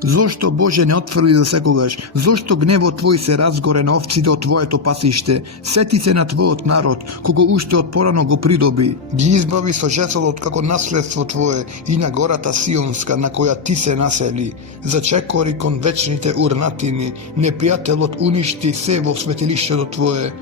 Зошто Боже не отфрли за секогаш? Зошто гневот Твој се разгоре на овците од Твоето пасиште? Сети се на Твојот народ, кого уште од порано го придоби. Ги избави со жезлот како наследство Твое и на гората Сионска на која Ти се насели. Зачекори кон вечните урнатини, непријателот уништи се во светилиштето Твое.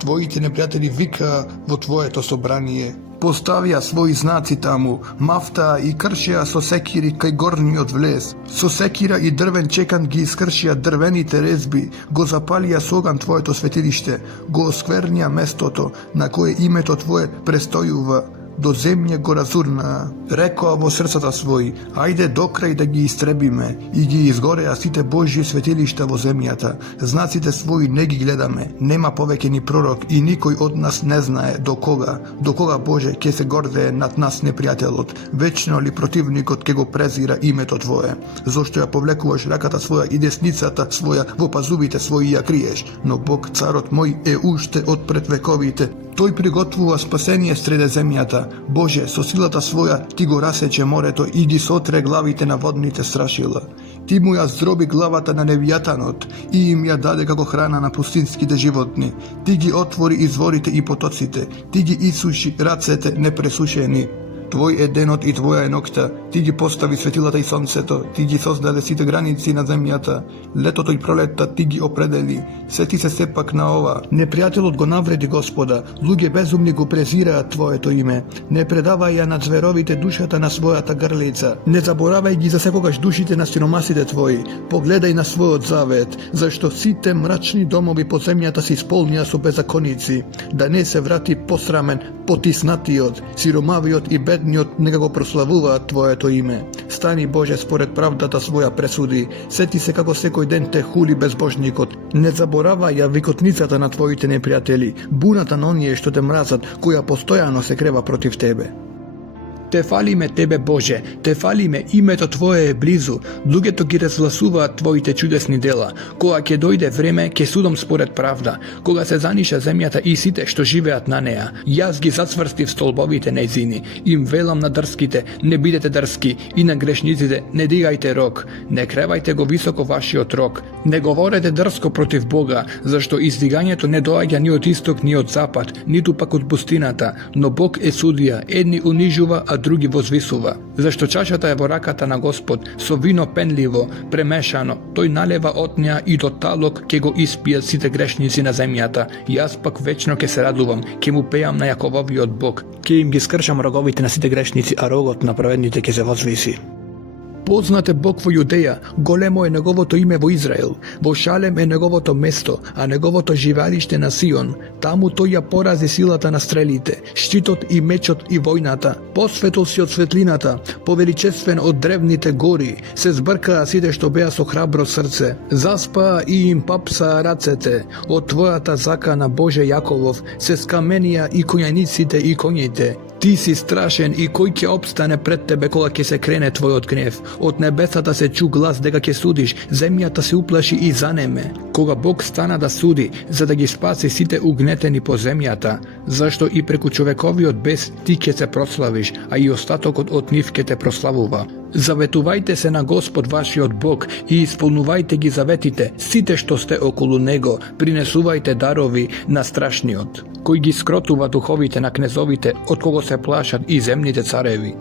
Твоите непријатели викаа во Твоето собрание. Поставија своји знаци таму, мафтаа и кршија со секири кај горниот влез. Со секира и дрвен чекан ги искршија дрвените резби, го запалија со оган Твоето светилиште, го осквернија местото на кое името Твое престојува. До земја го разурнаа. Рекоа во срцата своји, ајде докрај да ги истребиме, и ги изгореа сите Божји светилишта во земјата. Знаците своји не ги гледаме, нема повеќе ни пророк и никој од нас не знае до кога Боже ќе се гордее над нас непријателот, вечно ли противникот ќе го презира името Твое. Зошто ја повлекуваш раката своја и десницата своја во пазувите своји ја криеш, но Бог царот мој е уште од пред вековите. Тој приготвува спасение среде земјата. Боже, со силата своја Ти го расече морето и ги сотре главите на водните страшила. Ти му ја здроби главата на левијатанот и им ја даде како храна на пустинските животни. Ти ги отвори изворите и потоците. Ти ги исуши рацете непресушени. Твој е денот и Твоја е ноќта, Ти ги постави светилата и сонцето, Ти ги создаде сите граници на земјата, летото и пролетта Ти ги определи. Сети се сепак на ова. Непријателот го навреди Господа, луѓе безумни го презираат Твоето име. Не предавај ја на зверовите душата на својата грлица. Не заборавај ги за секогаш душите на сиромасите Твои. Погледај на својот завет, зашто сите мрачни домови по земјата се исполнија со беззаконици. Да не се врати посрамен, потиснатиот, сиромавиот и бедниот нека го прославуваат Твоето име. Стани Боже според правдата своја пресуди. Сети се како секој ден те хули безбожникот. Не заборавај ја викотницата на Твоите непријатели, буната на оние што те мразат, која постојано се крева против Тебе. Те фалиме Тебе, Боже, те фалиме, името Твое е близу, луѓето ги разгласуваат Твоите чудесни дела. Кога ќе дојде време, ќе судам според правда, кога се заниша земјата и сите што живеат на неа. Јас ги зацврстив столбовите нејзини, им велам на дрските, не бидете дрски, и на грешниците, не дигајте рог, не кревајте го високо вашиот рог, не говорете дрско против Бога, зашто издигањето не доаѓа ни од исток, ни од запад, ниту пак од пустината, но Бог е судија, едни унижува, а други возвисува. Зашто чашата е во раката на Господ, со вино пенливо, премешано, тој налева од неа и до талок ќе го испијат сите грешници на земјата. Јас пак вечно ќе се радувам, ќе му пеам на Јакововиот Бог, ќе им ги скршам роговите на сите грешници, а рогот на праведните ќе се возвиси. Познат е Бог во Јудеја, големо е неговото име во Израел. Во Шалем е неговото место, а неговото живеалиште на Сион. Таму тој ја порази силата на стрелите, штитот и мечот и војната. Посветол си од светлината, повеличествен од древните гори. Се збркаа сите што беа со храбро срце. Заспаа и им папсаа рацете. Од Твојата закана, Боже Јаковов, се скаменија и коњаниците и коњите. Ти си страшен и кој ќе обстане пред Тебе кога ќе се крене Твојот гнев. Од небесата се чу глас дека ќе судиш, земјата се уплаши и занеме. Кога Бог стана да суди, за да ги спаси сите угнетени по земјата, зашто и преку човековиот бес Ти ќе се прославиш, а и остатокот од нив ќе те прославува. Заветувајте се на Господ вашиот Бог и исполнувајте ги заветите, сите што сте околу Него, принесувајте дарови на страшниот, кој ги скротува духовите на кнезовите, од кого се плашат и земните цареви.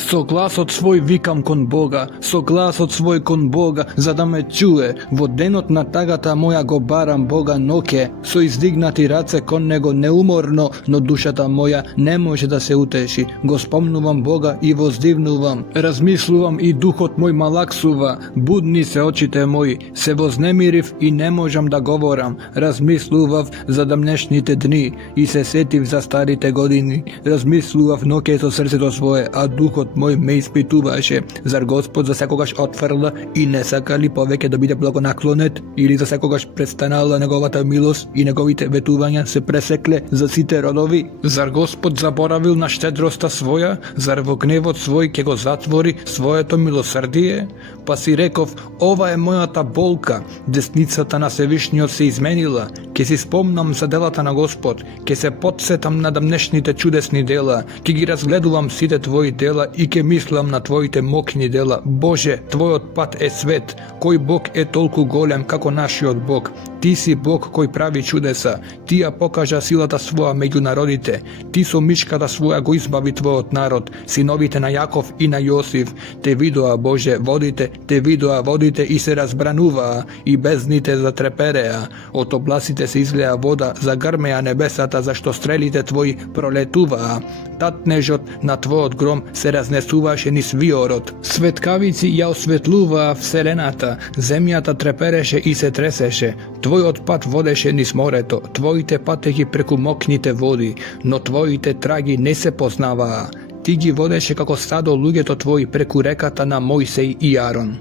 Со гласот свој викам кон Бога, со гласот свој кон Бога, за да ме чуе. Во денот на тагата моја го барам Бога ноќе, со издигнати раце кон Него неуморно, но душата моја не може да се утеши. Го спомнувам Бога и воздивнувам, размислувам и духот мој малаксува. Будни се очите мои, се вознемирив и не можам да говорам. Размислував за дамнешните дни и се сетив за старите години. Размислував ноќе со срцето свое, а духот мој ме испитуваше, зар Господ за секогаш отфрла и не сака ли повеќе да биде благонаклонет, или за секогаш престанала неговата милост и неговите ветувања се пресекле за сите родови? Зар Господ заборавил на штедроста своја, зар во гневот свој ќе го затвори своето милосрдие? Па си реков, ова е мојата болка, десницата на Севишниот се изменила, ќе си спомнам за делата на Господ, ќе се потсетам на дамнешните чудесни дела, ќе ги разгледувам сите Твои дела и ке мислам на Твоите мокни дела. Боже, Твојот пат е свет. Кој Бог е толку голем како нашиот Бог? Ти си Бог кој прави чудеса. Ти ја покажа силата своја меѓу народите. Ти со мишката своја го избави Твојот народ, синовите на Јаков и на Јосиф. Те видоа, Боже, водите и се разбрануваа, и бездните затрепереа. Од обласите се излеа вода, загрмеа небесата, зашто стрелите Твои пролетуваа. Татнежот на Твојот гром се разнесуваше низ виорот. Светкавици ја осветлуваа вселената, земјата трепереше и се тресеше. Твојот пат водеше низ морето, Твоите патеки преку мокните води, но Твоите траги не се познаваа. Ти ги водеше како стадо луѓето Твои преку реката на Мојсеј и Арон.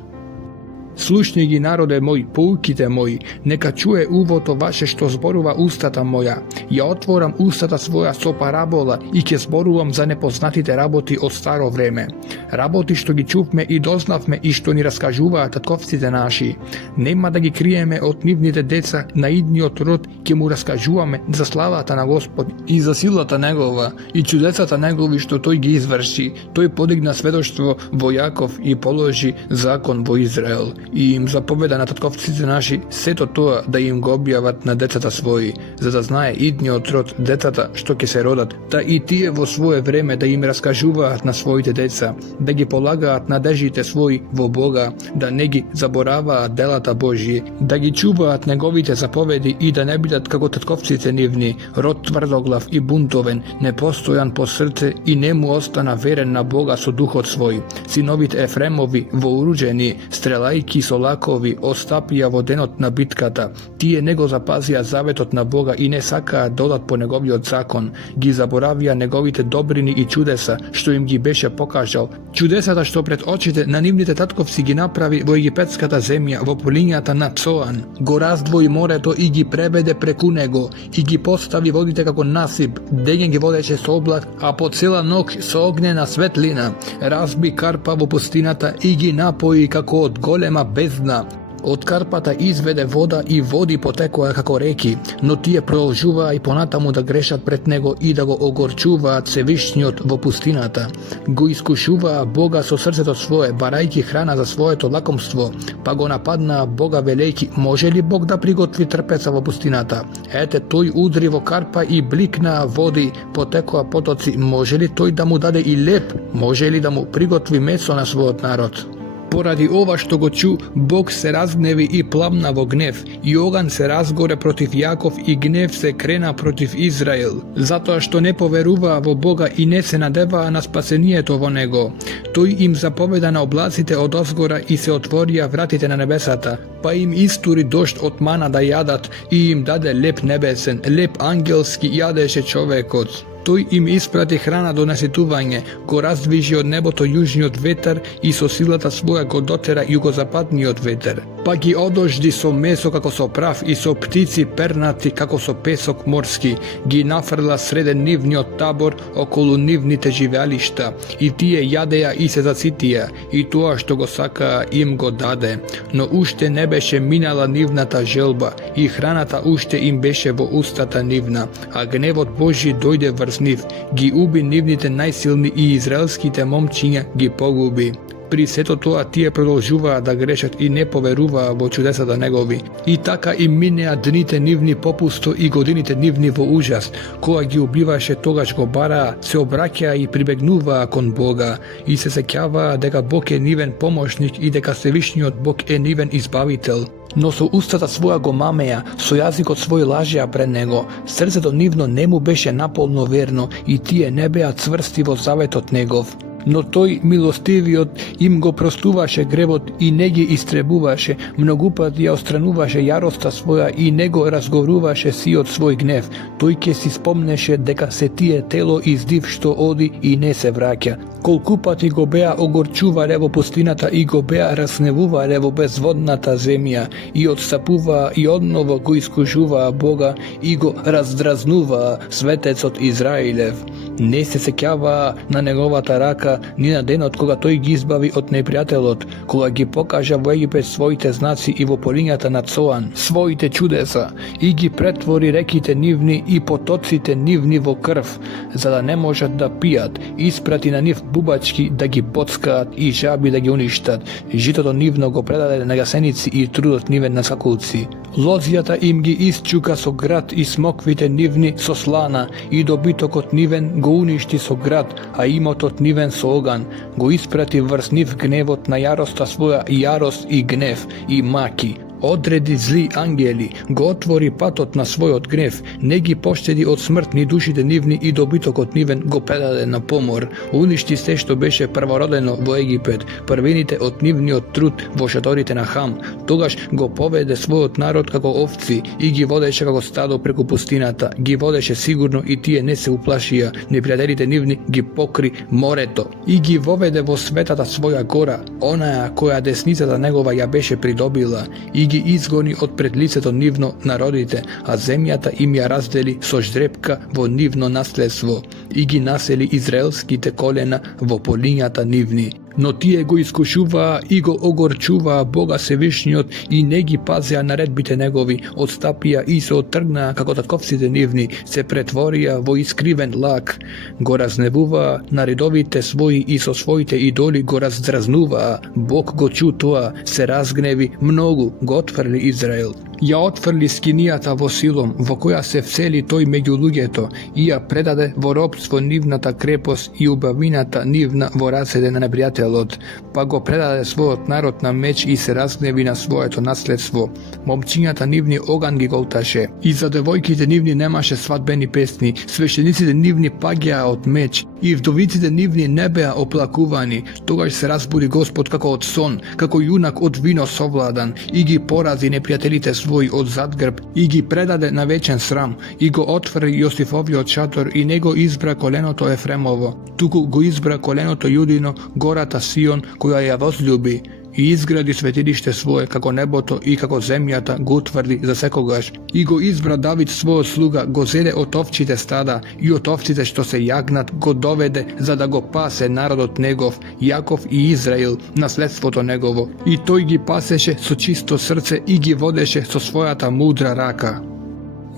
Слушни ги, народе мој, поуките мои, нека чуе увото ваше што зборува устата моја. Ја отворам устата своја со парабола и ќе зборувам за непознатите работи од старо време. Работи што ги чувме и дознавме и што ни раскажуваат татковците наши. Нема да ги криеме од нивните деца, на идниот род ќе му раскажуваме за славата на Господ и за силата Негова и чудесата Негови што тој ги изврши. Тој подигна сведоштво во Јаков и положи закон во Израел. И им заповеда на татковците наши сето тоа да им го објават на децата своји, за да знае идниот род децата што ќе се родат, та и тие во свое време да им раскажуваат на своите деца, да ги полагаат надежите своји во Бога, да не ги забораваат делата Божји, да ги чуваат Неговите заповеди и да не бидат како татковците нивни, род тврдоглав и бунтовен, непостојан по срце и не му остана верен на Бога со духот свој. Синовите Ефремови вооружени, стрелајки со лакови, остапија во денот на битката. Тие не го запазија заветот на Бога и не сакаа да одат по Неговиот закон. Ги заборавија Неговите добрини и чудеса што им ги беше покажал. Чудесата што пред очите на нивните татковци ги направи во египетската земја, во полињата на Псоан. Го раздвои морето и ги преведе преку него и ги постави водите како насип. Дења ги водеше со облак, а по цела ног со огнена светлина. Разби Карпа во пустината и ги напои како од голема бездна. Од Карпата изведе вода и води потекоа како реки, но тие продолжуваа и понатаму да грешат пред него и да го огорчуваат Севишниот во пустината. Го искушуваа Бога со срцето свое, барајќи храна за своето лакомство, па го нападнаа Бога велејќи: може ли Бог да приготви трпеца во пустината? Ете, тој удри во Карпа и бликнаа води, потекоа потоци, може ли тој да му даде и леп? Може ли да му приготви месо на својот народ? Поради ова што го чу, Бог се разгневи и пламна во гнев, и оган се разгоре против Јаков и гнев се крена против Израел, затоа што не поверуваа во Бога и не се надеваа на спасението во Него. Тој им заповеда на облаците од озгора и се отворија вратите на небесата, па им истури дожд од мана да јадат и им даде леп небесен, леп ангелски јадеше човекот. Тој им испрати храна до наситување, го раздвижи од небото јужниот ветер и со силата своја го дотера југозападниот ветер. Па ги одожди со месо како со прав и со птици пернати како со песок морски. Ги нафрла среде нивниот табор околу нивните живеалишта. И тие јадеа и се заситија, и тоа што го сакаа им го даде. Но уште не беше минала нивната желба, и храната уште им беше во устата нивна, а гневот Божји дојде врз нив, ги уби нивните најсилни и израелските момчиња ги погуби. При сето тоа тие продолжуваа да грешат и не поверуваа во чудесата Негови. И така им минеа дните нивни попусто и годините нивни во ужас. Кога ги убиваше, тогаш го бараа, се обраќаа и прибегнуваа кон Бога и се сеќаваа дека Бог е нивен помошник и дека Севишниот Бог е нивен избавител. Но со устата своја го мамеа, со јазикот свој лажеа пред него. Срцето нивно не му беше наполно верно и тие не беа цврсти во заветот Негов. Но тој, милостивиот, им го простуваше гревот и не ги истребуваше, многу пати ја отстрануваше јароста своја и не го разгоруваше сиот свој гнев. Тој ќе си спомнеше дека се тие тело издив што оди и не се враќа. Колку пати го беа огорчувале во пустината и го беа разневувале во безводната земја и отстапуваа и одново го искушуваа Бога и го раздразнуваа светецот Израилев. Не се сеќаваа на неговата рака чака ни на денот кога тој ги избави од непријателот, кога ги покажа во Египет своите знаци и во полињата на Цоан своите чудеса и ги претвори реките нивни и потоците нивни во крв, за да не можат да пијат, испрати на нив бубачки да ги боцкаат и жаби да ги уништат, житото нивно го предаде на гасеници и трудот нивен на скакулци. Лозјата им ги исчука со град и смоквите нивни со слана и добитокот нивен го уништи со град, а имотот нивен со оган, го испрати врз нив гневот на јароста своја, јарост и гнев и маки. Одреди зли ангели, го отвори патот на својот гнев, не ги поштеди од смрт ни душите нивни и добитокот нивен го предаде на помор. Уништи се што беше првородено во Египет, првените од нивниот труд во шаторите на Хам. Тогаш го поведе својот народ како овци и ги водеше како стадо преку пустината. Ги водеше сигурно и тие не се уплашија. Непријателите нивни ги покри морето и ги воведе во светата своја гора, онаја која десницата негова ја беше придобила, и ги изгони од пред лицето нивно народите, а земјата им ја раздели со ждрепка во нивно наследство и ги насели израелските колена во полињата нивни. Но тие го искушуваа и го огорчуваа Бога Севишниот и не ги пазеа наредбите негови, отстапија и се оттргнаа како таковците нивни, се претворија во искривен лак, го разневуваа на редовите своји и со своите идоли го раздразнуваа. Бог го чу тоа, се разгневи многу, го отфрли Израел. Ја отфрли скинијата во Силом, во која се всели тој меѓу луѓето, и ја предаде во робство нивната крепост и убавината нивна во рацете на непријателот, па го предаде својот народ на меч и се разгневи на своето наследство. Момчињата нивни оган ги голташе, и за девојките нивни немаше свадбени песни, свештениците нивни паѓаа од меч, и вдовиците нивни не беа оплакувани. Тогаш се разбуди Господ како од сон, како јунак од вино совладан, и ги порази непријателите свој од задгрб и ги предаде на вечен срам, и го отвори Јосифовиот шатор и не го избра коленото Ефремово, туку го избра коленото Јудино, гората Сион, која ја возлюби, и изгради светилиште свое како небото и како земјата го утврди за секогаш. И го избра Давид својот слуга, го зеде од овчите стада и од овците што се јагнат го доведе за да го пасе народот негов, Јаков и Израил, наследството негово. И тој ги пасеше со чисто срце и ги водеше со својата мудра рака.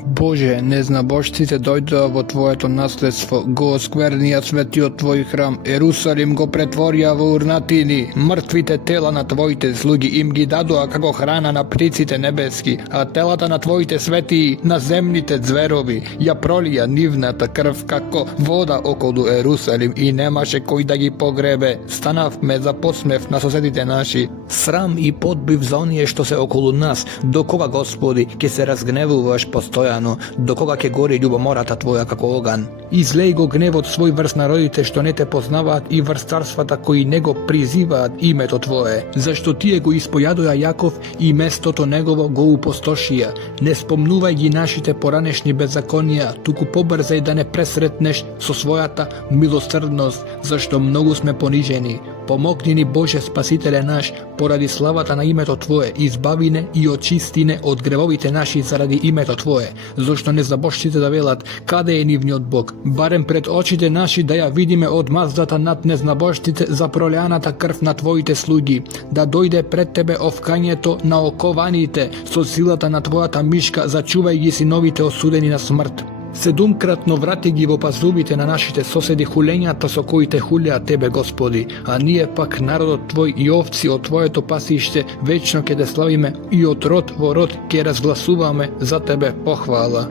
Боже, незнабожците дојдоа во Твоето наследство, го осквернија светиот Твој храм, Ерусалим го претворија во урнатини, мртвите тела на Твоите слуги им ги дадоа како храна на птиците небески, а телата на Твоите светии на земните зверови, ја пролија нивната крв како вода околу Ерусалим и немаше кој да ги погребе. Станавме за посмев на соседите наши, срам и подбив за оние што се околу нас. До кога, Господи, ќе се разгневуваш постојано? До кога ќе гори љубомората Твоја како оган? Излеј го гневот свој врз народите што не те познаваат и врз царствата кои не го призиваат името Твое, зашто тие го испојадоја Јаков и местото негово го упустошија. Не спомнувај ги нашите поранешни беззаконија, туку побрзај да не пресретнеш со својата милосрдност, зашто многу сме понижени. Помогни ни, Боже Спасителе наш, поради славата на името Твое, избави не и очисти не од гревовите наши заради името Твое, зашто незабошците да велат, каде е нивниот Бог? Барем пред очите наши да ја видиме одмаздата над незнабожците за пролеаната крв на Твоите слуги, да дојде пред Тебе овкањето на окованите, со силата на Твојата мишка зачувај ги синовите осудени на смрт. Седумкратно врати ги во пазувите на нашите соседи хулењата со кои те хулеа Тебе, Господи, а ние пак народот Твој и овци од Твоето пасиште вечно ќе те славиме и од род во род ќе разгласуваме за Тебе похвала.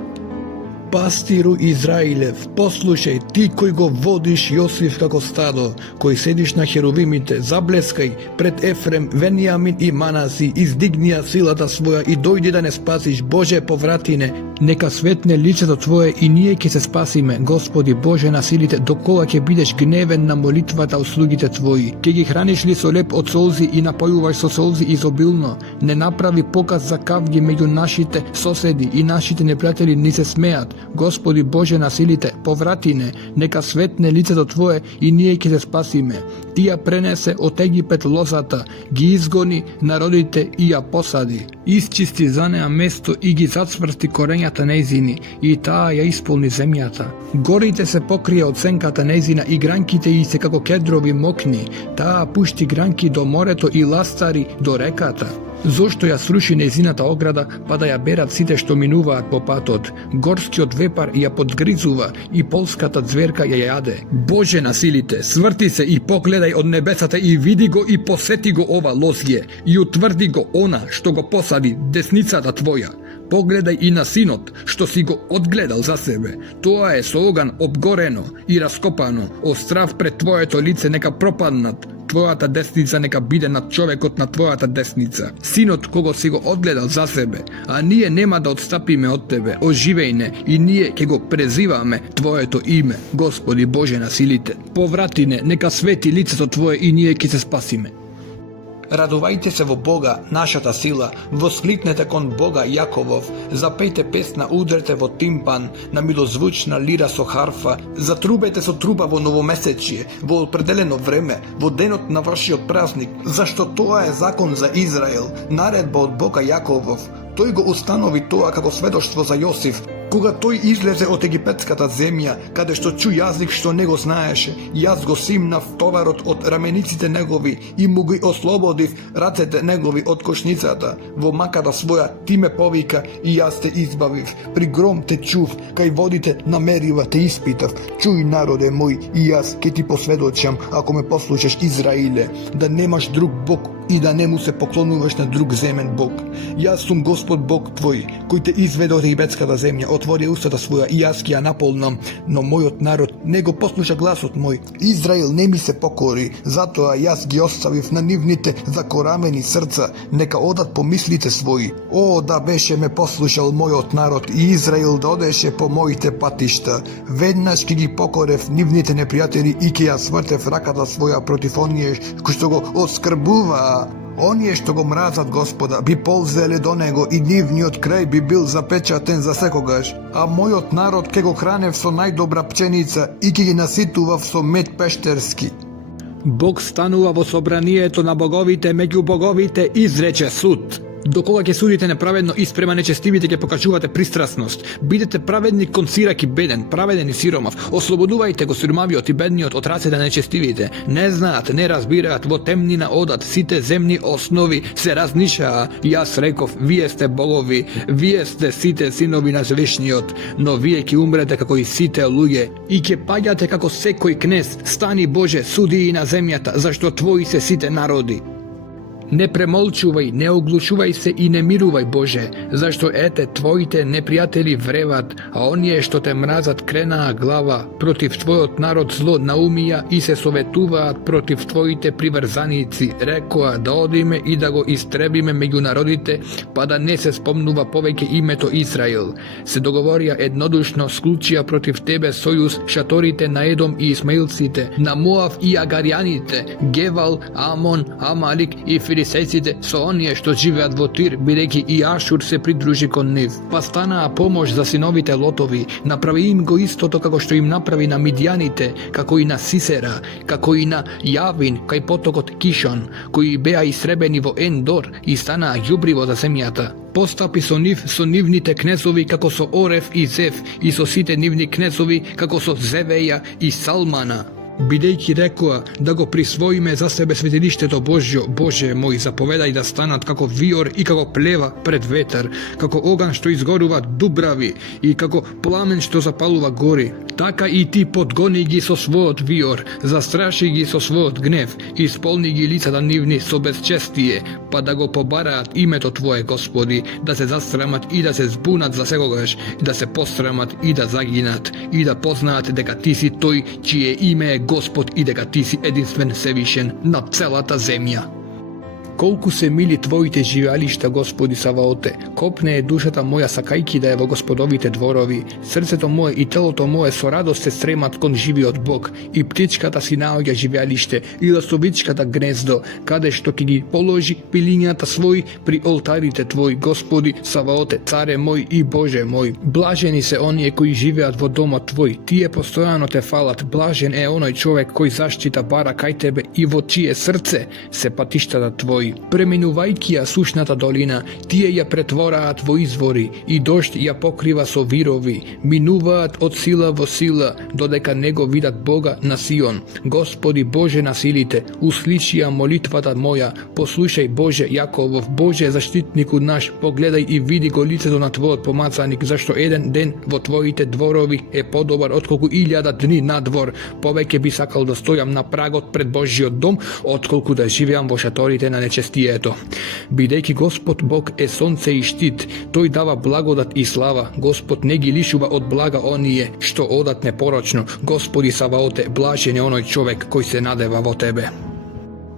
Пастиру Израилев, послушај, ти кој го водиш Јосиф како стадо, кој седиш на херувимите, заблескај пред Ефрем, Венијамин и Манаси, издигнија силата своја и дојди да не спасиш. Боже, поврати не, нека светне лицето Твое и ние ќе се спасиме. Господи Боже на силите, до кога ќе бидеш гневен на молитвата од слугите Твои? Ќе ги храниш ли со леп од солзи и напојуваш со солзи изобилно? Не направи показ за кавги меѓу нашите соседи и нашите непријатели ни се смеат. Господи Боже на силите, поврати не, нека светне лицето Твое и ние ќе се спасиме. Ти ја пренесе од Египет лозата, ги изгони народите и ја посади. Исчисти за неа место и ги зацврсти корењата нејзини, и таа ја исполни земјата. Горите се покрија од сенката нејзина и гранките и се како кедрови мокни. Таа пушти гранки до морето и ластари до реката. Зошто ја сруши нејзината ограда, па да ја берат сите што минуваат по патот. Горскиот вепар ја подгризува и полската зверка ја јаде. Боже на силите, сврти се и погледај од небесата и види го и посети го ова лозје и утврди го она што го посади десницата Твоја. Погледај и на синот, што си го одгледал за себе. Тоа е со оган обгорено и раскопано. О страв пред Твоето лице нека пропаднат. Твојата десница нека биде над човекот на Твојата десница. Синот кого си го одгледал за себе, а ние нема да отстапиме од Тебе. Оживеј не и ние ќе го презиваме Твоето име, Господи Боже на силите. Поврати не, нека свети лицето Твое и ние ќе се спасиме. Радувајте се во Бога, нашата сила, воскликнете кон Бога Јаковов, запејте песна, удрете во тимпан, на милозвучна лира со харфа, затрубете со труба во новомесечие, во определено време, во денот на вашиот празник, зашто тоа е закон за Израел, наредба од Бога Јаковов. Тој го установи тоа како сведоштво за Јосиф, кога тој излезе од египетската земја, каде што чу јазик што не го знаеше, јас го симнав товарот од рамениците негови и му ги ослободив рацете негови од кошницата. Во маката своја ти ме повика и јас те избавив. При гром те чув, кај водите намерива те испитав. Чуј, народе мој, и јас ке ти посведочам, ако ме послушаш, Израиле, да немаш друг Бог и да не му се поклонуваш на друг земен Бог. Јас сум Господ Бог твој, кој те изведе од египетската земја, отвори устата своја и јас ќе ја наполнам, но мојот народ не го послуша гласот мој. Израил не ми се покори, затоа јас ги оставив на нивните закорамени срца, нека одат по мислите своји. О, да беше ме послушал мојот народ и Израил да одеше по моите патишта. Веднаш ќе ги покорев нивните непријатели и ќе ја свртев раката своја против оние кои што го оскрбуваа. Оние што го мразат Господа би ползеле до него и нивниот крај би бил запечатен за секогаш. А мојот народ ке го хранев со најдобра пченица и ке ги наситував со мед пештерски. Бог станува во собранието на боговите, меѓу боговите изрече суд. Докога ќе судите неправедно и спрема нечестивите ќе покажувате пристрасност. Бидете праведни кон сирак и беден, праведен и сиромав. Ослободувајте го сиромавиот и бедниот од рацете на нечестивите. Не знаат, не разбираат, во темнина одат, сите земни основи се разнишаа. Јас реков, вие сте богови, вие сте сите синови на Свешниот, но вие ќе умрете како и сите луѓе и ќе паѓате како секој кнез. Стани Боже, суди и на земјата, зашто твои се сите народи. Не премолчувај, не оглушувај се и не мирувај, Боже, зашто ете, твоите непријатели вреват, а оние што те мразат кренаа глава, против твојот народ зло наумија и се советуваат против твоите приврзаници, рекоа да одиме и да го истребиме меѓу народите, па да не се спомнува повеќе името Израил. Се договорија еднодушно, склучија против тебе сојуз шаторите на Едом и Исмаилците, на Моав и Агаријаните, Гевал, Амон, Амалик и филисејците со оние што живеат во Тир, бидејќи и Ашур се придружи кон нив. Па станаа помош за синовите Лотови, направи им го истото како што им направи на Мидијаните, како и на Сисера, како и на Јавин, кај потокот Кишон, кои беа истребени во Ендор и станаа ѓубриво за земјата. Постапи со нив, со нивните кнезови како со Орев и Зев и со сите нивни кнезови како со Зевеја и Салмана. Бидејќи рекоа да го присвоиме за себе светилиштето Божјо, Боже мој, заповедај да станат како виор и како плева пред ветер, како оган што изгорува дубрави и како пламен што запалува гори. Така и ти подгони ги со својот виор, застраши ги со својот гнев, исполни ги лицата нивни со безчестие, па да го побараат името Твое, Господи, да се засрамат и да се збунат за секогаш, да се посрамат и да загинат, и да познаат дека Ти си тој чие име е Господ и дека Ти си единствен Севишен на целата земја. Колку се мили твоите живеалишта, Господи Саваоте, копне е душата моја сакајки да е во Господовите дворови, срцето мое и телото мое со радост се стремат кон живиот Бог, и птичката си наоѓа живеалиште, и ластовичката гнездо, каде што ќе ги положи пилињата своји при олтарите Твои, Господи Саваоте, Царе мој и Боже мој. Блажени се оние кои живеат во домот Твој, тие постојано те фалат, блажен е оној човек кој заштита бара кај Тебе и во чие срце се патиштата Твои. Преминувајќи ја сушната долина, тие ја претвораат во извори и дожд ја покрива со вирови, минуваат од сила во сила, додека не го видат Бога на Сион. Господи Боже на силите, услиши ја молитвата моја, послушај Боже Јаковов, Боже заштитнику наш, погледај и види го лицето на Твојот помазаник, зашто еден ден во Твоите дворови е подобар отколку 1000 дни надвор. Повеќе би сакал да стојам на прагот пред Божиот дом, отколку да живеам во шаторите на нечестието. Бидејќи Господ Бог е сонце и штит, тој дава благодат и слава. Господ не ги лишува од блага оние што одат непорочно. Господи Саваоте, блажен е оној човек кој се надева во Тебе.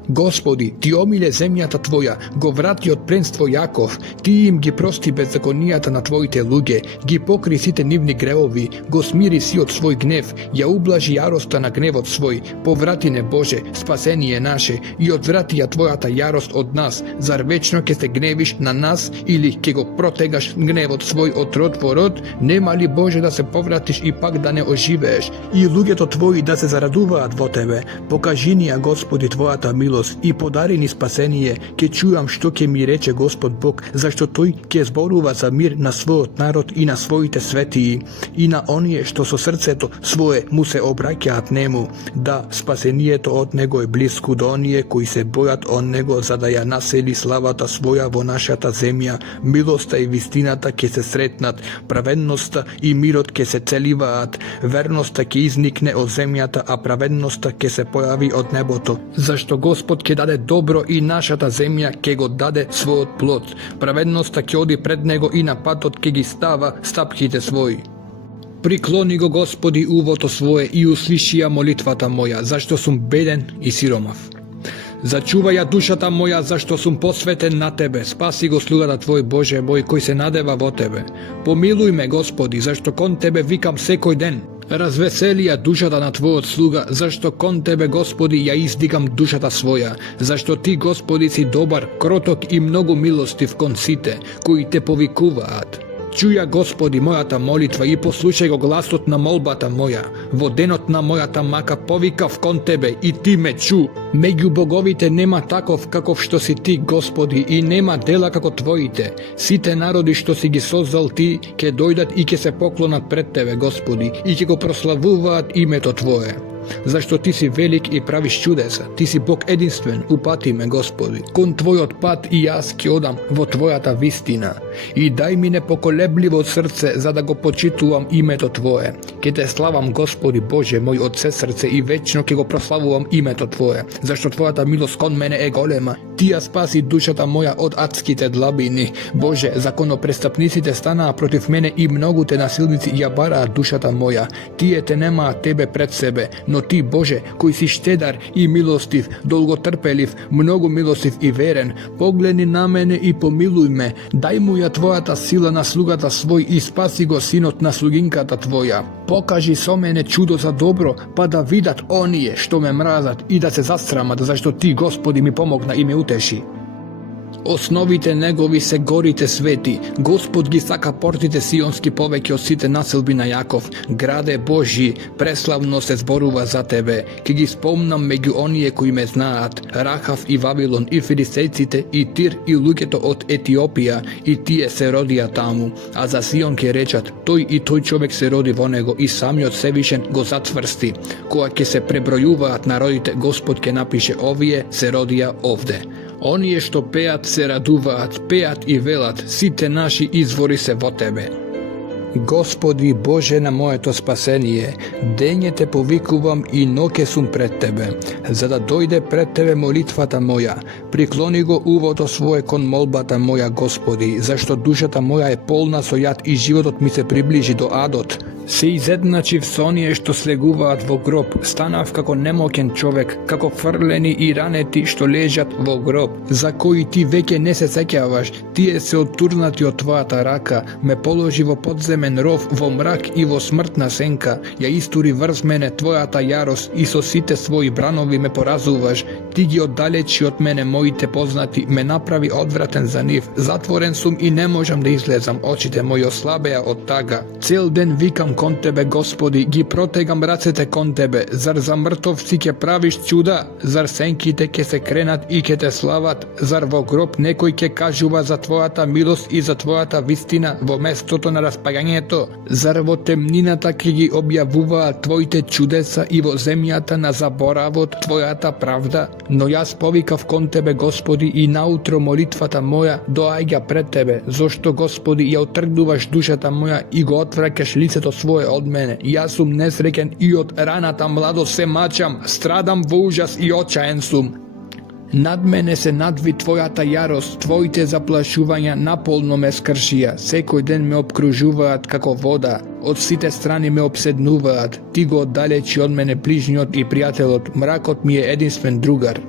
Господи, Ти омиле земјата Твоја, го врати од пленство Јаков, Ти им ги прости беззаконијата на Твоите луѓе, ги покри сите нивни гревови, го смири си од свој гнев, ја ублажи јароста на гневот свој, поврати не Боже, спасение наше, и одврати ја Твојата јарост од нас, зар вечно ќе се гневиш на нас, или ќе го протегаш гневот свој од род во род? Нема ли Боже да се повратиш и пак да не оживееш, и луѓето Твои да се зарадуваат во Тебе? Покажи ни ја, Господи, Твојата милост, и подари ни спасение. Ке чујам што ќе ми рече Господ Бог, зашто тој ќе зборува за мир на својот народ и на своите светии, и на оние што со срцето свое му се обраќаат нему. Да, спасението од него е блиску до оние кои се бојат од него, за да ја насели славата своја во нашата земја. Милоста и вистината ќе се сретнат, праведноста и мирот ќе се целиваат, верноста ќе изникне од земјата, а праведноста ќе се појави од небото. Зашто Господ ќе даде добро и нашата земја ќе го даде својот плод. Праведноста ќе оди пред него и на патот ќе ги става стапките своји. Приклони го, Господи, увото свое и услиши ја молитвата моја, зашто сум беден и сиромав. Зачувај ја душата моја, зашто сум посветен на Тебе. Спаси го слугата Твој, Боже мој, кој се надева во Тебе. Помилуј ме, Господи, зашто кон Тебе викам секој ден. Развесели ја душата на Твојот слуга, зашто кон Тебе, Господи, ја издигам душата своја, зашто Ти, Господи, си добар, кроток и многу милостив кон сите, кои Те повикуваат. Чуја, Господи, мојата молитва и послушај го гласот на молбата моја. Во денот на мојата мака повикав кон Тебе и Ти ме чу. Меѓу боговите нема таков каков што си Ти, Господи, и нема дела како Твоите. Сите народи што си ги создал Ти, ќе дојдат и ќе се поклонат пред Тебе, Господи, и ќе го прославуваат името Твое. Зашто Ти си велик и правиш чудеса, Ти си Бог единствен, упати ме, Господи. Кон Твојот пат и јас ќе одам во Твојата вистина. И дај ми непоколебливо срце, за да го почитувам името Твое. Ке Те славам, Господи Боже мој, од се срце и вечно ќе го прославувам името Твое, зашто Твојата милост кон мене е голема. Ти ја спаси душата моја од адските длабини. Боже, законопрестапниците станаа против мене и многуте насилници ја бараат душата моја. Тие те немаат Тебе пред себе, но Ти, Боже, кој си штедар и милостив, долготрпелив, многу милостив и верен, погледни на мене и помилуј ме. Дај му ја Твојата сила на слугата свој и спаси го синот на слугинката Твоја. Покажи со мене чудо за добро, па да видат оние што ме мразат и да се засрамат, зашто Ти, Господи, ми помогна и ме утеши. Основите негови се горите свети, Господ ги сака портите сионски повеќе од сите населби на Јаков. Граде Божи, преславно се зборува за Тебе. Ке ги спомнам меѓу оние кои ме знаат, Рахав и Вавилон и филистејците и Тир и луѓето од Етиопија, и тие се родија таму. А за Сион ке речат, тој и тој човек се роди во него и самиот Севишен го затврсти. Кога ќе се пребројуваат народите, Господ ке напише, овие се родија овде. Оние што пеат се радуваат, пеат и велат, сите наши извори се во Тебе. Господи Боже на моето спасение, дење Те повикувам и ноќе сум пред Тебе, за да дојде пред Тебе молитвата моја. Приклони го увото свое кон молбата моја, Господи, зашто душата моја е полна со јад и животот ми се приближи до адот. се изедначив со оние што слегуваат во гроб, станав како немокен човек, како фрлени и ранети што лежат во гроб, за кои ти веќе не се сеќаваш, тие се оттурнати од твојата рака, ме положи во подземен ров, во мрак и во смртна сенка, ја истури врз мене твојата јарост и со сите своји бранови ме поразуваш, ти ги оддалечи од мене моите познати, ме направи одвратен за нив, затворен сум и не можам да излезам, очите мои ослабеа од тага. Цел ден викам кон Тебе, Господи, ги протегам рацете кон Тебе, зар за мртовци ќе правиш чуда, зар сенките ќе се кренат и ќе те слават, зар во гроб некој ќе кажува за Твојата милост и за Твојата вистина во местото на распагањето, зар во темнината ќе ги објавуваат Твоите чудеса и во земјата на заборавот Твојата правда, но јас повикав кон Тебе, Господи, и наутро молитвата моја доаѓа пред Тебе, зошто, Господи, ја отргнуваш душата моја и го отвраќаш лицето свое од мене. Јас сум несреќен и од раната младост се мачам, страдам во ужас и очаен сум. Над мене се надви Твојата јарост, Твоите заплашувања наполно ме скршија, секој ден ме обкружуваат како вода, од сите страни ме обседнуваат, ти го оддалечи од мене ближниот и пријателот, мракот ми е единствен другар.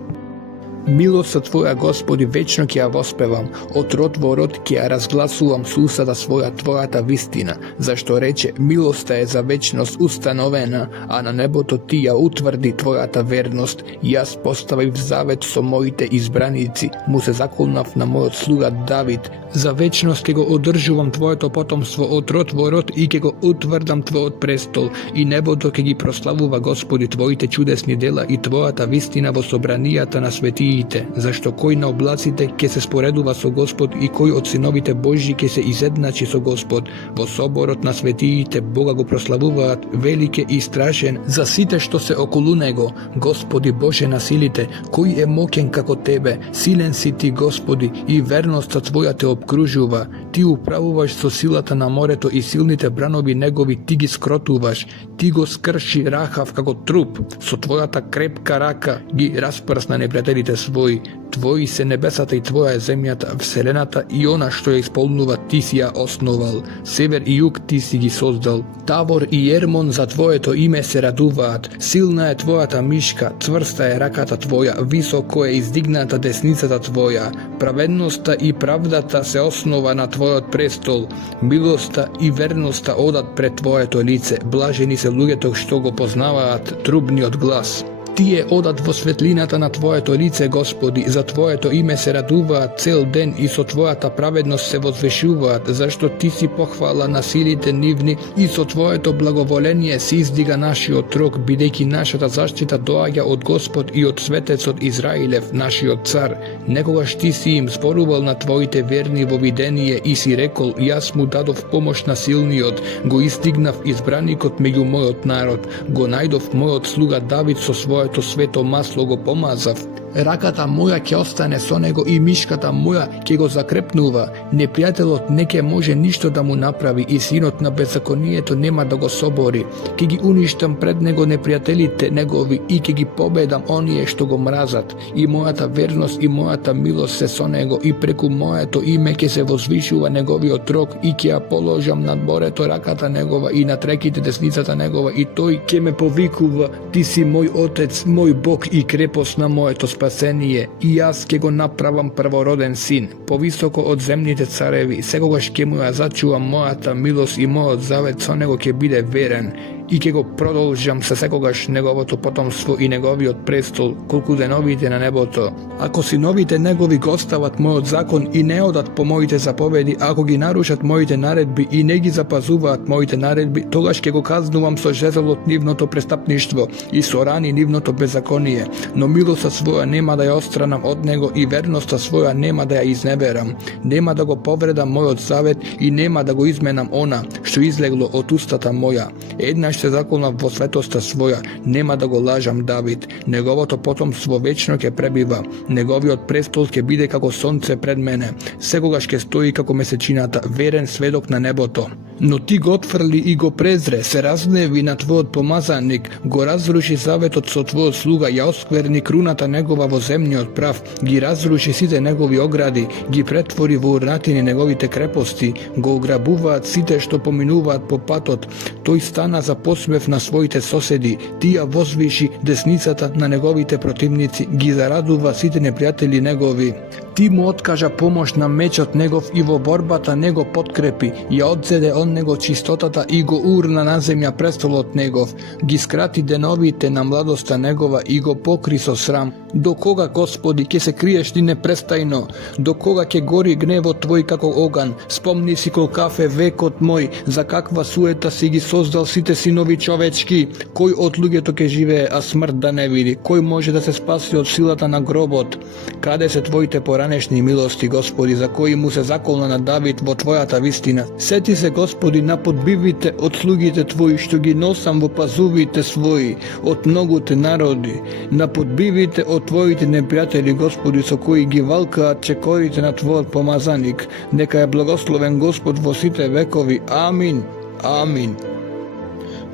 Милоста Твоја, Господи, вечно ќе ја воспевам, од род во род ќе ја разгласувам со устата своја Твојата вистина, зашто рече, милоста е за вечност установена, а на небото Ти ја утврди Твојата верност. Јас поставив завет со моите избраници, му се заколнав на мојот слуга Давид, за вечност ќе го одржувам Твоето потомство од род во род и ќе го утврдам Твојот престол, и небото ќе ги прославува, Господи, Твоите чудесни дела и Твојата вистина во собранијата на светиите, зашто кој на облаците ќе се споредува со Господ и кој од синовите Божји ќе се изедначи со Господ. Во соборот на светиите Бога го прославуваат, велик е и страшен за сите што се околу него. Господи Боже на силите, кој е мокен како Тебе, силен си Ти, Господи, и верноста Твоја те обкружува. Ти управуваш со силата на морето и силните бранови негови Ти ги скротуваш. Ти го скрши Рахав како труп, со Твојата крепка рака ги распрсна непријателите своји. Твои се небесата и Твоја е земјата, вселената и она што ја исполнува Ти си ја основал. Север и југ Ти си ги создал. Тавор и Ермон за Твоето име се радуваат. Силна е Твојата мишка, цврста е раката Твоја, високо е издигната десницата Твоја. Праведноста и правдата се основа на Твојот престол. Милоста и верноста одат пред Твоето лице. Блажени се луѓето што го познаваат трубниот глас. Тие одат во светлината на Твоето лице, Господи, за Твоето име се радуваат цел ден и со Твојата праведност се возвешуваат, зашто Ти си похвала на силите нивни и со Твоето благоволение се издига нашиот рог, бидејќи нашата заштита доаѓа од Господ и од Светецот Израилев, нашиот цар. Некогаш Ти си им зборувал на Твоите верни во видение и си рекол, јас му дадов помош на силниот, го издигнав избраникот меѓу мојот народ, го најдов мојот слуга Давид со својот свето масло го помазав. Раката моја ќе остане со него и мишката моја ќе го закрепнува. Непријателот не ќе може ништо да му направи и синот на беззаконието нема да го собори. Ќе ги уништам пред него непријателите негови и ќе ги победам оние што го мразат. И мојата верност и мојата милост се со него и преку моето име ќе се возвишува неговиот рог и ќе ја положам над борето раката негова и над реките десницата негова и тој ќе ме повикува, Ти си мој Отец, мој Бог и крепост на моето спасение, и јас ќе го направам првороден син, повисоко од земните цареви, секогаш ќе му ја зачувам мојата милост и мојот завет со него ќе биде верен, и ќе го продолжам се секогаш неговото потомство и неговиот престол, колку деновите на небото. Ако синовите негови го остават мојот закон и не одат по моите заповеди, ако ги нарушат моите наредби и не ги запазуваат моите наредби, тогаш ќе го казнувам со жезелот нивното престапништво и со рани нивното беззаконие, но милоста своја нема да ја отстранам од него и верноста своја нема да ја изневерам. Нема да го повредам мојот завет и нема да го изменам она што излегло од устата моја. Еднаш се заколнав во светоста своја, нема да го лажам Давид. Неговото потомство вечно ќе пребива, неговиот престол ќе биде како сонце пред мене, секогаш ќе стои како месечината, верен сведок на небото. Но ти го отфрли и го презре, се разгневи на твојот помазаник, го разруши заветот со твојот слуга, ја оскверни круната негова во земниот прав, ги разруши сите негови огради, ги претвори во урнатини неговите крепости, го ограбуваат сите што поминуваат по патот. Тој стана за посмев на своите соседи, тија возвиши десницата на неговите противници, ги зарадува сите непријатели негови. Ти му откажа помош на мечот негов и во борбата него подкрепи, ја одзеде он него чистотата и го урна на земја престолот негов, ги скрати деновите на младоста негова и го покри со срам. До кога, Господи, ќе се криеш ти непрестајно? До кога ќе гори гневот Твој како оган? Спомни си колкав е векот мој, за каква суета си ги создал сите синови човечки. Кој од луѓето ќе живее, а смрт да не види? Кој може да се спаси од силата на гробот? Каде се Твоите поранешни милости, Господи, за кои му се заколна на Давид во Твојата вистина? Сети се, Господи, на подбивите од слугите Твои, што ги носам во пазувите своји, од многуте народи, на подбивите од Твоите непријатели, Господи, со кои ги валкаат чекорите на Твојот помазаник. Нека е благословен Господ во сите векови. Амин. Амин.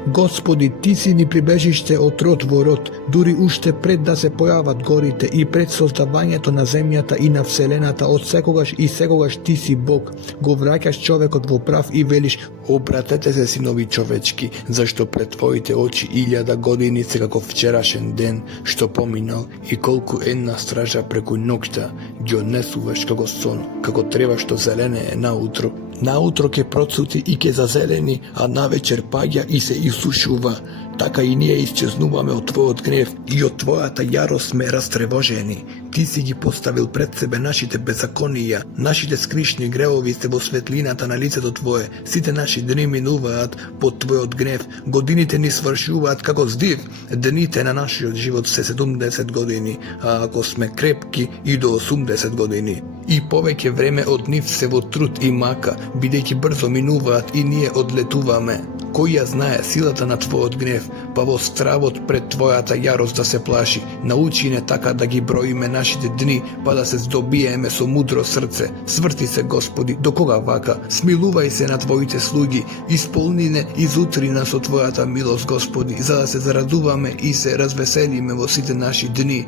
Господи, Ти си ни прибежиште од род во род, дури уште пред да се појават горите и пред создавањето на земјата и на вселената, од секогаш и секогаш Ти си Бог. Го враќаш човекот во прав и велиш: обратете се, синови човечки, зашто пред Твоите очи 1000 години се како вчерашен ден што поминал, и колку една стража преку ноќта ги однесуваш како сон, како трева што зелене е наутро. Наутро ќе процути и ќе зазелени, а навечер паѓа и се исушува. Така и ние исчезнуваме од Твојот гнев и од Твојата јарост сме растревожени. Ти си ги поставил пред себе нашите беззаконија, нашите скришни гревови се во светлината на лицето Твое. Сите наши дни минуваат под Твојот гнев, годините ни свршуваат како здив. Дните на нашиот живот се 70 години, а ако сме крепки и до 80 години. И повеќе време од нив се во труд и мака, бидејќи брзо минуваат и ние одлетуваме. Кој ја знае силата на Твојот гнев, па во стравот пред Твојата јарост да се плаши. Научи не така да ги броиме нашите дни, па да се здобиеме со мудро срце. Сврти се, Господи, до кога вака? Смилувај се на Твоите слуги, исполни не изутрина со Твојата милост, Господи, за да се зарадуваме и се развеселиме во сите наши дни.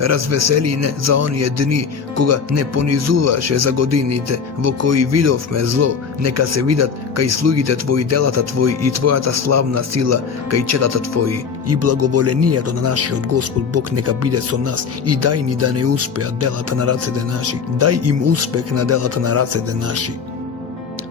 Развесели не за оние дни, кога не понизуваше за годините во кои видовме зло. Нека се видат кај слугите Твои делата Твои и Твојата славна сила кај четата Твои. И благоволението на нашиот Господ Бог нека биде со нас и дај ни да не успеат делата на рацете наши. Дај им успех на делата на рацете наши.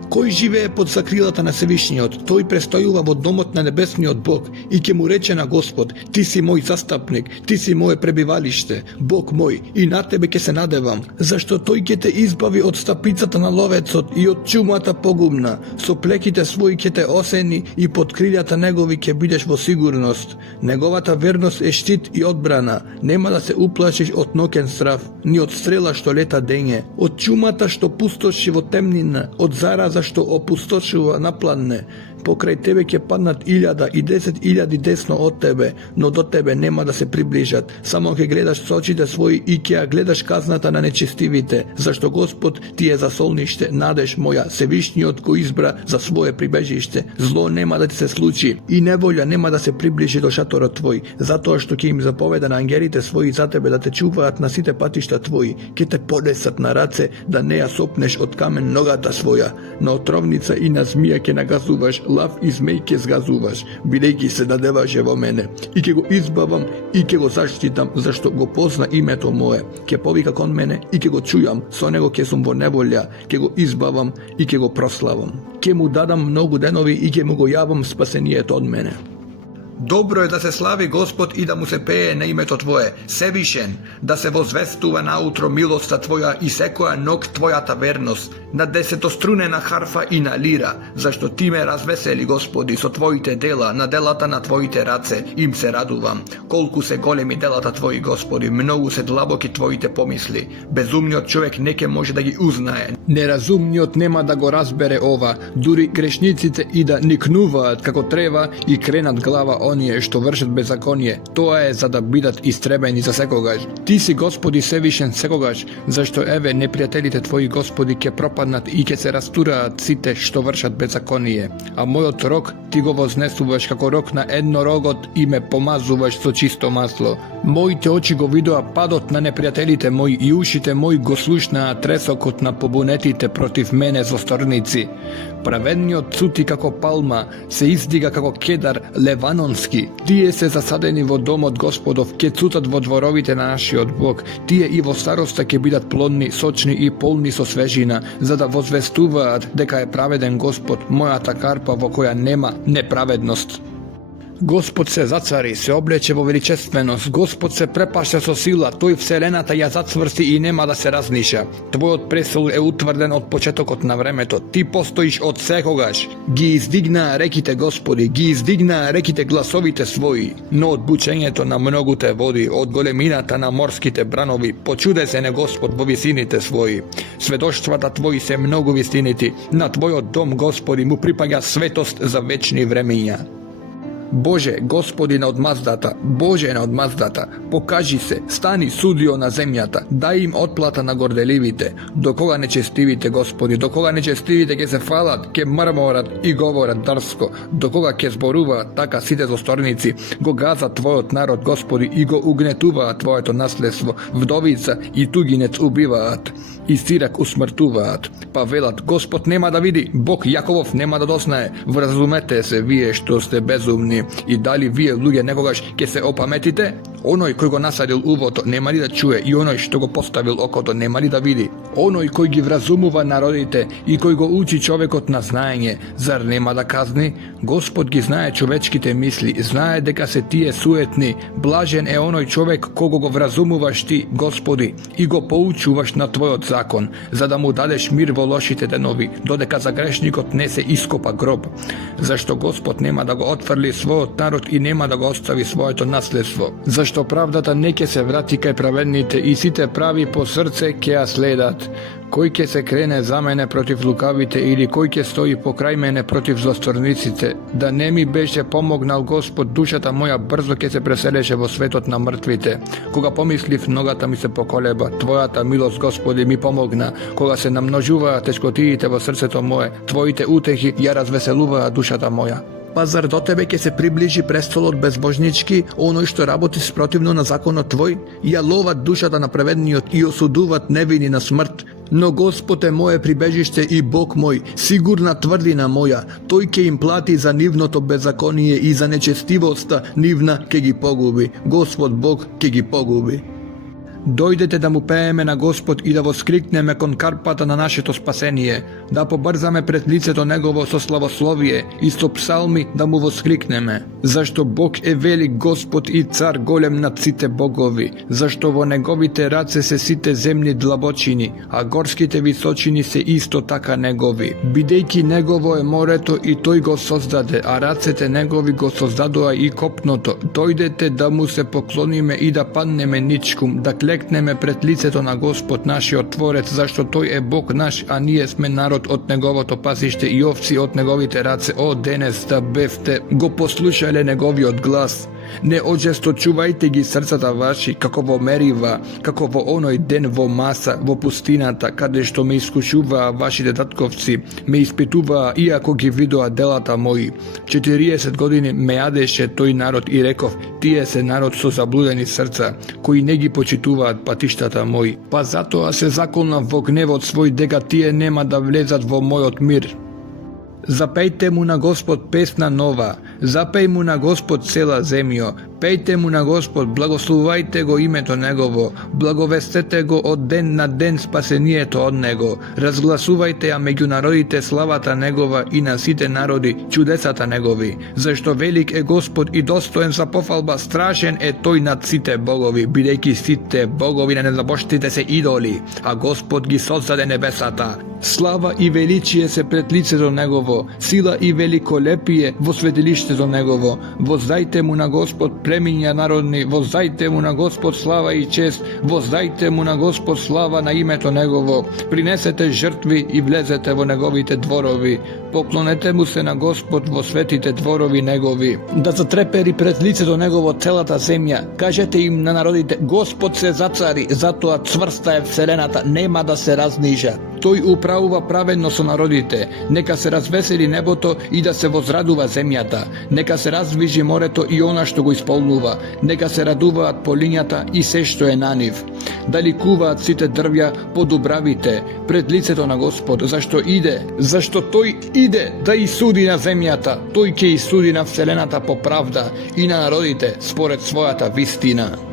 Кој живее под закрилата на Севишниот, тој престојува во домот на небесниот Бог и ќе му рече на Господ: Ти си мој застапник, Ти си моје пребивалиште, Бог мој, и на Тебе ќе се надевам, зашто тој ќе те избави од стапицата на ловецот и од чумата погубна. Со плеките своји ќе те осени и под крилјата негови ќе бидеш во сигурност. Неговата верност е штит и одбрана, нема да се уплашиш од ноќен страв, ни од стрела што лета дење, од чумата што пустоши во темнина, од зараза што опустошува на пладне. Покрај тебе ќе паднат 1000 и 10.000 десно од тебе, но до тебе нема да се приближат. Само ќе гледаш со очите своји и ќе ја гледаш казната на нечестивите, зашто Господ ти е засолниште, надеж моја, Севишниот го избра за свое прибежиште. Зло нема да ти се случи и неволја нема да се приближи до шаторот твој, затоа што ќе им заповеда на ангелите своји за тебе да те чуваат на сите патишта твои, ќе те подесат на раце да не ја сопнеш од камен ногата своја, на отровница и на змија ќе нагазуваш, лав и змеј ќе згазуваш, бидејќи се надеваше во мене. И ќе го избавам и ќе го заштитам, зашто го позна името мое. Ќе повика кон мене и ќе го чујам, со него ќе сум во неволја, ќе го избавам и ќе го прославам. Ќе му дадам многу денови и ќе му го јавам спасението од мене. Добро е да се слави Господ и да му се пее на името Твое, Севишен, да се возвестува наутро милоста Твоја и секоја ног Твојата верност, на десетострунена харфа и на лира, зашто Ти ме развесели, Господи, со Твоите дела, на делата на Твоите раце, им се радувам. Колку се големи делата Твои, Господи, многу се длабоки Твоите помисли. Безумниот човек не ќе може да ги узнае. Неразумниот нема да го разбере ова, дури грешниците и да никнуваат како трева и кренат глава оние што вршат беззаконие, тоа е за да бидат истребени за секогаш. Ти си Господи Севишен секогаш, зашто еве непријателите твои Господи ќе пропаднат и ќе се растураат сите што вршат беззаконие. А мојот рог ти го вознесуваш како рог на еднорогот и ме помазуваш со чисто масло. Моите очи го видоа падот на непријателите мои и ушите мои го слушнаа тресокот на побунетите против мене злосторници. Праведниот цути како палма, се издига како кедар леванонски. Тие се засадени во домот Господов, ќе цутат во дворовите на нашиот Бог. Тие и во староста ќе бидат плодни, сочни и полни со свежина, за да возвестуваат дека е праведен Господ, мојата карпа во која нема неправедност. Господ се зацари, се облече во величественост, Господ се препашта со сила, тој вселената ја зацврсти и нема да се разниша. Твојот престол е утврден од почетокот на времето, ти постоиш од секогаш. Ги издигнаа реките Господи, ги издигнаа реките гласовите своји, но од бучењето на многуте води, од големината на морските бранови, почуде се не Господ во висините своји. Сведоштвата твои се многу вистинити, на твојот дом Господи му припаѓа светост за вечни времења. Боже, Господи на одмаздата, Боже на одмаздата, покажи се, стани судио на земјата, дај им отплата на горделивите. До кога нечестивите, Господи, до кога нечестивите ќе се фалат, ќе мрморат и говорат дрско, до кога ќе зборуваат така сите злосторници, го газа Твојот народ, Господи, и го угнетуваат Твоето наследство, вдовица и тугинец убиваат, и сирак усмртуваат. Па велат, Господ нема да види, Бог Јаковов нема да дознае. Вразумете се вие што сте безумни, и дали вие луѓе некогаш ќе се опаметите? Оној кој го насадил увото нема ли да чуе и оној што го поставил окото нема ли да види? Оној кој ги вразумува народите и кој го учи човекот на знаење, зар нема да казни? Господ ги знае човечките мисли, знае дека се тие суетни. Блажен е оној човек кого го вразумуваш ти, Господи, и го поучуваш на Твојот закон, за да му дадеш мир во лошите денови, додека за грешникот не се ископа гроб. Зашто Господ нема да го отфрли својот народ и нема да го остави своето наследство. Зашто правдата не ќе се врати кај праведните и сите прави по срце ќе ја следат. Кој ќе се крене за мене против лукавите или кој ќе стои покрај мене против злосторниците? Да не ми беше помогнал Господ, душата моја брзо ќе се преселеше во светот на мртвите. Кога помислив, ногата ми се поколеба. Твојата милост, Господи, ми помогна. Кога се намножуваа тешкотиите во срцето мое, Твоите утехи ја развеселуваа душата моја. Па зар до Тебе ќе се приближи престолот безбожнички, оној што работи спротивно на законот Твој? Ја ловат душата на праведниот и осудуват невини на смрт. Но Господ е моје прибежиште и Бог мој, сигурна тврдина моја. Тој ќе им плати за нивното беззаконие и за нечестивоста нивна ќе ги погуби. Господ Бог ќе ги погуби. Дојдете да му пееме на Господ и да воскрикнеме кон карпата на нашето спасение, да побрзаме пред лицето Негово со славословие и со псалми да му воскрикнеме. Зашто Бог е велик Господ и цар голем над сите богови, зашто во Неговите раце се сите земни длабочини, а горските височини се исто така Негови. Бидејќи Негово е морето и тој го создаде, а рацете Негови го создадоа и копното. Дојдете да му се поклониме и да паднеме ничкум, да клекнеме пред лицето на Господ нашиот Творец, зашто тој е Бог наш, а ние сме народ од Неговото пасиште и овци од Неговите раце. О, денес да бевте го послушале Неговиот глас. Не оџесточувајте ги срцата ваши, како во Мерива, како во оној ден во Маса, во пустината, каде што ме искушуваа вашите татковци, ме испитуваа иако ги видоа делата мои. 40 години ме јадеше тој народ и реков, тие се народ со заблудени срца, кои не ги почитуваат патиштата мои. Па затоа се заколнав во гневот свој дека тие нема да влезат во мојот мир. Запејте му на Господ песна нова, запеј му на Господ цела земјо, пејте му на Господ, благословувајте го името Негово, благовестете го од ден на ден спасението од Него, разгласувајте ја меѓу народите славата Негова и на сите народи чудесата Негови, зашто велик е Господ и достоен за пофалба, страшен е тој над сите богови, бидејќи сите богови на незабоштите се идоли, а Господ ги создаде небесата. Слава и величие се пред лицето Негово, сила и великолепие во светилиште лицето негово. Воздајте му на Господ племиња народни, воздајте му на Господ слава и чест, воздајте му на Господ слава на името негово. Принесете жртви и влезете во неговите дворови. Поклонете му се на Господ во светите дворови негови. Да затрепери пред лицето негово целата земја. Кажете им на народите, Господ се зацари, затоа цврста е вселената, нема да се разнижа. Тој управува праведно со народите. Нека се развесели небото и да се возрадува земјата. Нека се раздвижи морето и она што го исполнува. Нека се радуваат полињата и се што е на нив. Да ликуваат сите дрвја по дубравите пред лицето на Господ, зашто тој иде да исуди на земјата. Тој ќе исуди на вселената по правда и на народите според својата вистина.